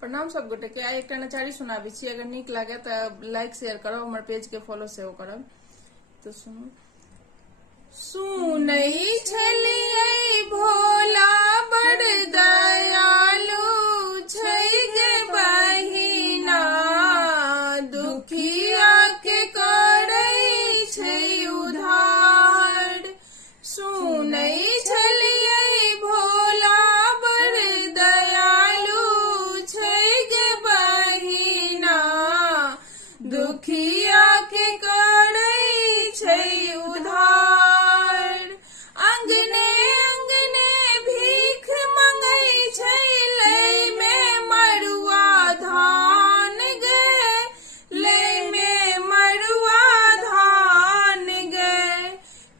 प्रणाम सब गोटे के। आई एक नचारी सुनाबी छी, अगर नीक लगे तो लाइक शेयर करब, हमारे पेज के फॉलो सेहो करब। तो सुनू। सुनई छलियै भोला बड़ दयालु छै गे बहिना, दुखिया के करै छै उधार। सुनई छलियै भोला बड़ दयालु छै गे बहिना, दुखिया के करै छै उधार। अंगने अंगने भीख मंगै छै, लै में मड़ुआ धान गे, लै में मड़ुआ धान गे।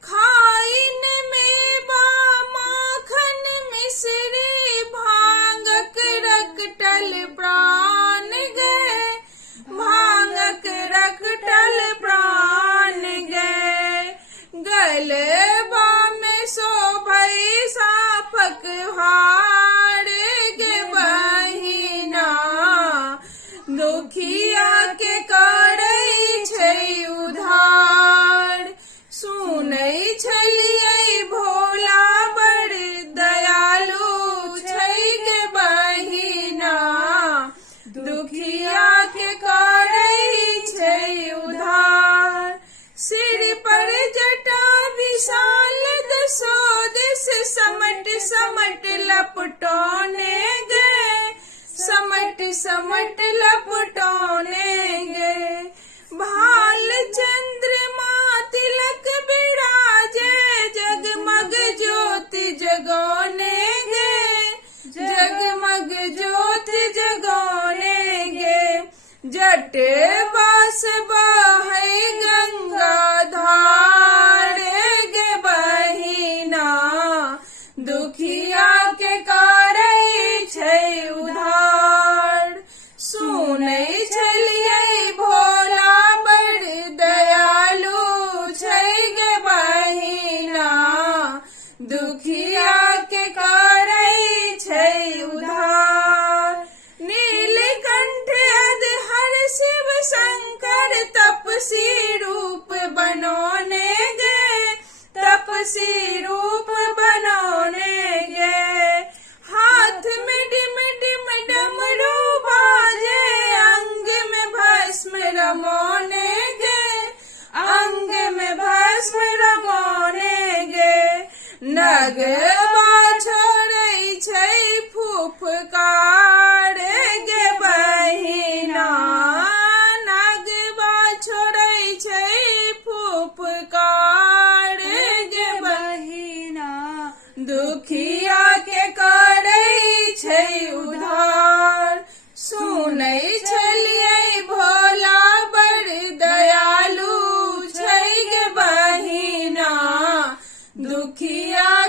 खाइन में बा माखन मिश्री, भांगक रखटल प्राण गे, भांगक रखटल प्राण गे। गलबा में शोभै साफक हार गे बहिना, दुखिया के करै छै उधार। सुनै छलियै भोला बड़ दयालु छै गे बहिना, दुखिया के करै छै उधार। सिर पर जटा विशाल दसो दिस, समट समट लपटोने गे, समट समट लपटोने गे। भाल चंद्रमा तिलक बिराजे, जगमग ज्योति जगोने गे, जगमग ज्योति जगोने गे। जट बास बहै गंगा धार गे बहिना, दुखिया के करै छै उधार। सुनै छलियै भोला बड़ दयालु छै गे बहिना, दुखिया के करै छै उधार। नीलकंठ अधहर शिव शंकर, तपसी रूप बनोने गे, तपसी रूप बनोने गे। हाथ में डिम डिम डमरू बाजे, अंग में भस्म रमोने गे, अंग में भस्म रमोने गे। नगवा छोड़ै छै फुफकार गे बहिना, नगवा छोड़ै छै फुफकार गे बहिना, दुखिया के करै छै उधार। सुनै छलियै भोला बड़ दयालु छै गे बहिना, दुखिया